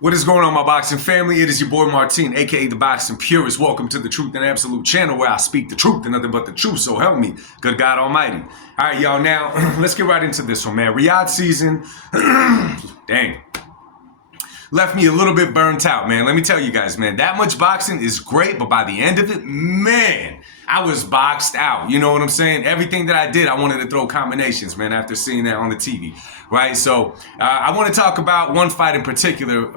What is going on, my boxing family? It is your boy Martin, aka the Boxing Purist. Welcome to the Truth and Absolute channel where I speak the truth and nothing but the truth, so help me, good God Almighty. All right, y'all, now let's get right into this one, man. Riyadh season, dang, left me a little bit burnt out, man. Let me tell you guys, man, that much boxing is great, but by the end of it, man, I was boxed out. You know what I'm saying? Everything that I did, I wanted to throw combinations, man, after seeing that on the TV, right? So I want to talk about one fighter in particular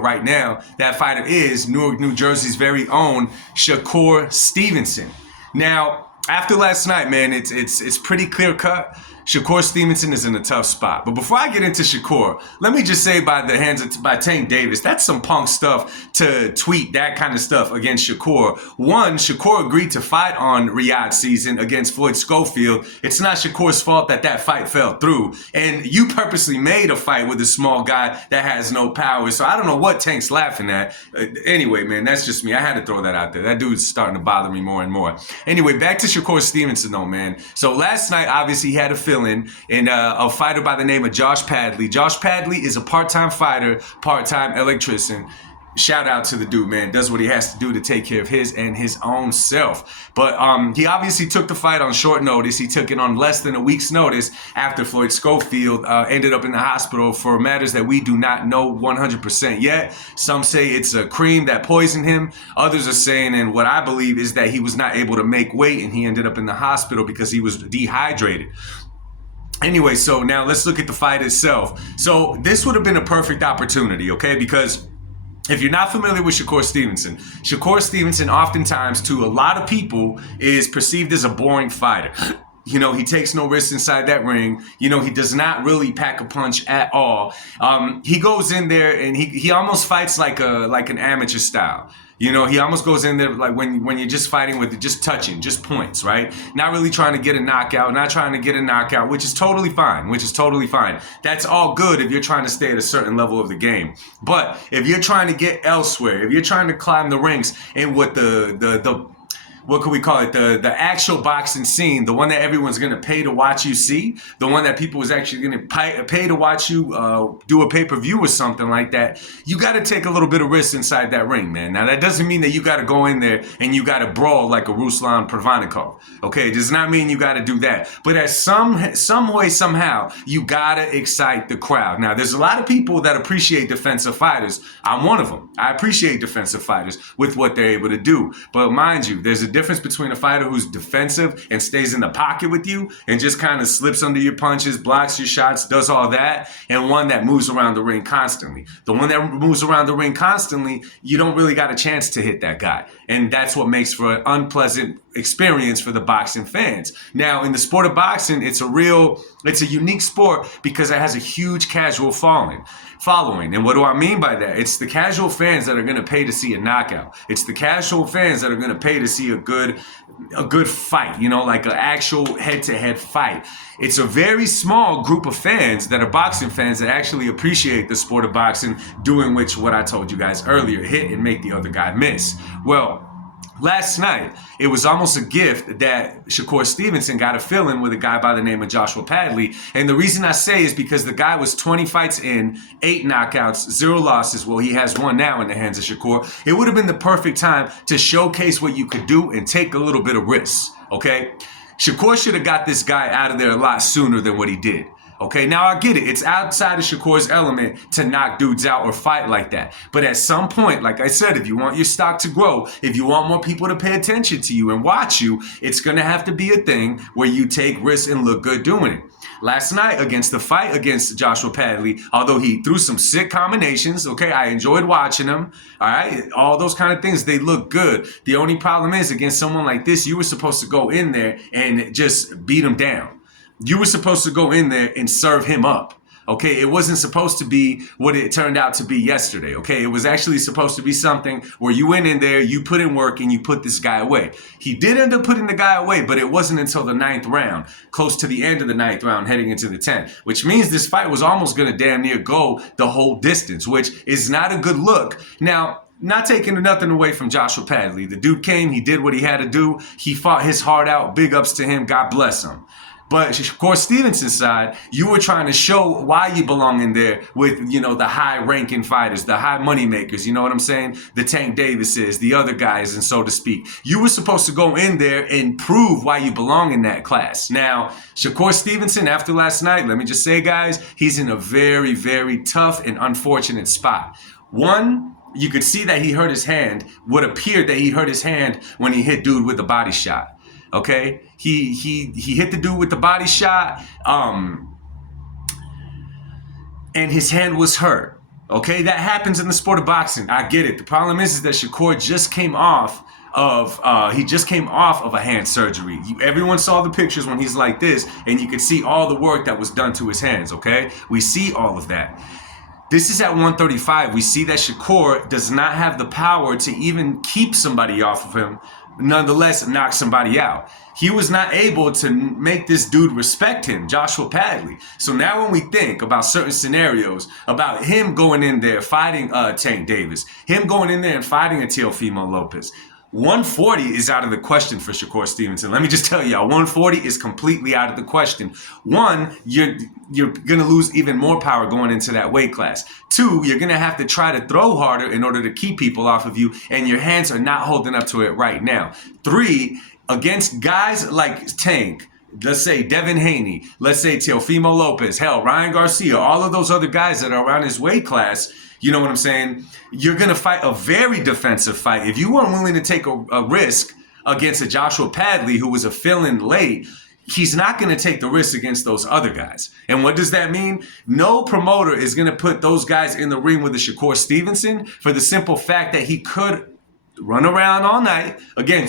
right now. That fighter is Newark, New Jersey's very own Shakur Stevenson. Now, after last night, man, it's pretty clear cut. Shakur Stevenson is in a tough spot. But before I get into Shakur, let me just say by Tank Davis, that's some punk stuff to tweet that kind of stuff against Shakur. One, Shakur agreed to fight on Riyadh season against Floyd Schofield. It's not Shakur's fault that fight fell through. And you purposely made a fight with a small guy that has no power. So I don't know what Tank's laughing at. Anyway, man, that's just me. I had to throw that out there. That dude's starting to bother me more and more. Anyway, back to Shakur Stevenson though, man. So last night, obviously, he had a fill-in and a fighter by the name of Josh Padley. Josh Padley is a part-time fighter, part-time electrician. Shout out to the dude, man. Does what he has to do to take care of his and his own self. But he obviously took the fight on short notice. He took it on less than a week's notice after Floyd Schofield ended up in the hospital for matters that we do not know 100% yet. Some say it's a cream that poisoned him. Others are saying, and what I believe is that he was not able to make weight and he ended up in the hospital because he was dehydrated. Anyway, so now let's look at the fight itself. So this would have been a perfect opportunity, okay? Because if you're not familiar with Shakur Stevenson oftentimes to a lot of people is perceived as a boring fighter. You know, he takes no risks inside that ring. You know, he does not really pack a punch at all. He goes in there and he almost fights like an amateur style. You know, he almost goes in there like when you're just fighting with just touching, just points, right? Not really trying to get a knockout, which is totally fine. That's all good if you're trying to stay at a certain level of the game. But if you're trying to get elsewhere, if you're trying to climb the ranks in what what could we call it? The actual boxing scene, the one that everyone's going to pay to watch you see, the one that people is actually going to pay to watch you do a pay-per-view or something like that, you got to take a little bit of risk inside that ring, man. Now, that doesn't mean that you got to go in there and you got to brawl like a Ruslan Pervanikov, okay? It does not mean you got to do that. But at some way, somehow, you got to excite the crowd. Now, there's a lot of people that appreciate defensive fighters. I'm one of them. I appreciate defensive fighters with what they're able to do. But mind you, there's a difference between a fighter who's defensive and stays in the pocket with you and just kind of slips under your punches, blocks your shots, does all that, and one that moves around the ring constantly. The one that moves around the ring constantly, you don't really got a chance to hit that guy. And that's what makes for an unpleasant experience for the boxing fans. Now, in the sport of boxing, it's a unique sport because it has a huge casual following. And what do I mean by that? It's the casual fans that are going to pay to see a knockout. It's the casual fans that are going to pay to see a good fight, you know, like an actual head-to-head fight. It's a very small group of fans that are boxing fans that actually appreciate the sport of boxing, doing which what I told you guys earlier, hit and make the other guy miss. Well, last night, it was almost a gift that Shakur Stevenson got a fill-in with a guy by the name of Joshua Padley. And the reason I say is because the guy was 20 fights in, 8 knockouts, 0 losses. Well, he has 1 now in the hands of Shakur. It would have been the perfect time to showcase what you could do and take a little bit of risks, okay? Shakur should have got this guy out of there a lot sooner than what he did. Okay, now I get it. It's outside of Shakur's element to knock dudes out or fight like that. But at some point, like I said, if you want your stock to grow, if you want more people to pay attention to you and watch you, it's going to have to be a thing where you take risks and look good doing it. Last night against the fight against Joshua Padley, although he threw some sick combinations, okay, I enjoyed watching him, all right, all those kind of things, they look good. The only problem is against someone like this, you were supposed to go in there and just beat him down. You were supposed to go in there and serve him up. Okay, it wasn't supposed to be what it turned out to be yesterday. Okay, it was actually supposed to be something where you went in there, you put in work, and you put this guy away. He did end up putting the guy away, but it wasn't until the 9th round, close to the end of the 9th round, heading into the 10th, which means this fight was almost going to damn near go the whole distance, which is not a good look. Now, not taking nothing away from Joshua Padley. The dude came, he did what he had to do. He fought his heart out. Big ups to him. God bless him. But Shakur Stevenson's side, you were trying to show why you belong in there with, the high-ranking fighters, the high money makers, you know what I'm saying? The Tank Davises, the other guys, and so to speak. You were supposed to go in there and prove why you belong in that class. Now, Shakur Stevenson, after last night, let me just say, guys, he's in a very, very tough and unfortunate spot. One, you could see that he hurt his hand. Would appear that he hurt his hand when he hit dude with the body shot. Okay, he hit the dude with the body shot, and his hand was hurt. Okay, that happens in the sport of boxing. I get it. The problem is that Shakur just came off of a hand surgery. Everyone saw the pictures when he's like this, and you could see all the work that was done to his hands. Okay, we see all of that. This is at 135. We see that Shakur does not have the power to even keep somebody off of him, nonetheless knock somebody out. He was not able to make this dude respect him, Joshua Padley. So now when we think about certain scenarios, about him going in there fighting Tank Davis, him going in there and fighting a Teofimo Lopez, 140 is out of the question for Shakur Stevenson. Let me just tell y'all, 140 is completely out of the question. One, you're going to lose even more power going into that weight class. Two, you're going to have to try to throw harder in order to keep people off of you, and your hands are not holding up to it right now. Three, against guys like Tank, let's say Devin Haney, let's say Teofimo Lopez, hell, Ryan Garcia, all of those other guys that are around his weight class, you know what I'm saying? You're going to fight a very defensive fight. If you weren't willing to take a risk against a Joshua Padley who was a fill-in late, he's not going to take the risk against those other guys. And what does that mean? No promoter is going to put those guys in the ring with a Shakur Stevenson for the simple fact that he could run around all night. Again,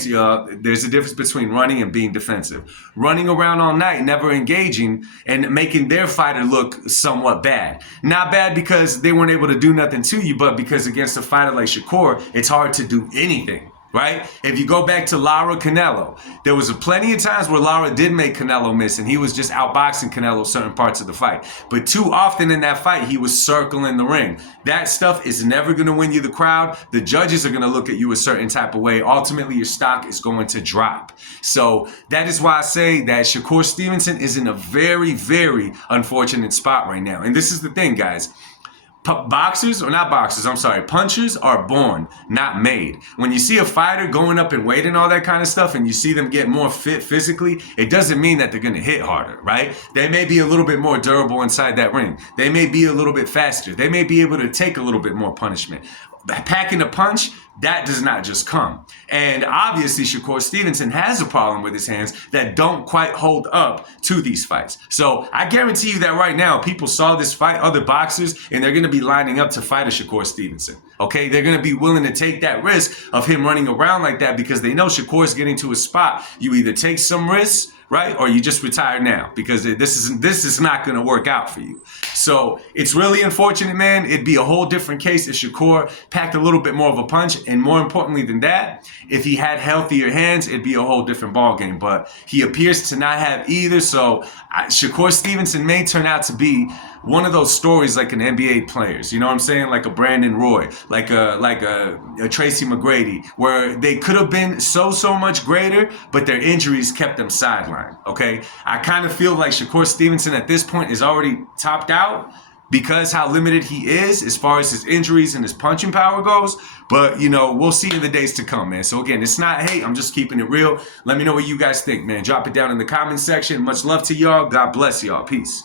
there's a difference between running and being defensive. Running around all night, never engaging, and making their fighter look somewhat bad. Not bad because they weren't able to do nothing to you, but because against a fighter like Shakur, it's hard to do anything. Right? If you go back to Lara Canelo, there was plenty of times where Lara did make Canelo miss, and he was just outboxing Canelo certain parts of the fight. But too often in that fight, he was circling the ring. That stuff is never going to win you the crowd. The judges are going to look at you a certain type of way. Ultimately, your stock is going to drop. So that is why I say that Shakur Stevenson is in a very, very unfortunate spot right now. And this is the thing, guys. Punchers are born, not made. When you see a fighter going up in weight and all that kind of stuff, and you see them get more fit physically, it doesn't mean that they're going to hit harder, right? They may be a little bit more durable inside that ring. They may be a little bit faster. They may be able to take a little bit more punishment. Packing a punch, that does not just come. And obviously, Shakur Stevenson has a problem with his hands that don't quite hold up to these fights. So I guarantee you that right now, people saw this fight, other boxers, and they're going to be lining up to fight a Shakur Stevenson. Okay, they're going to be willing to take that risk of him running around like that because they know Shakur's getting to a spot. You either take some risks, right? Or you just retire now because this is not going to work out for you. So it's really unfortunate, man. It'd be a whole different case if Shakur packed a little bit more of a punch. And more importantly than that, if he had healthier hands, it'd be a whole different ballgame. But he appears to not have either. So Shakur Stevenson may turn out to be one of those stories like an NBA players, you know what I'm saying? Like a Brandon Roy, like a Tracy McGrady, where they could have been so much greater, but their injuries kept them sidelined, okay? I kind of feel like Shakur Stevenson at this point is already topped out because how limited he is as far as his injuries and his punching power goes. But, we'll see in the days to come, man. So, again, it's not hate. I'm just keeping it real. Let me know what you guys think, man. Drop it down in the comment section. Much love to y'all. God bless y'all. Peace.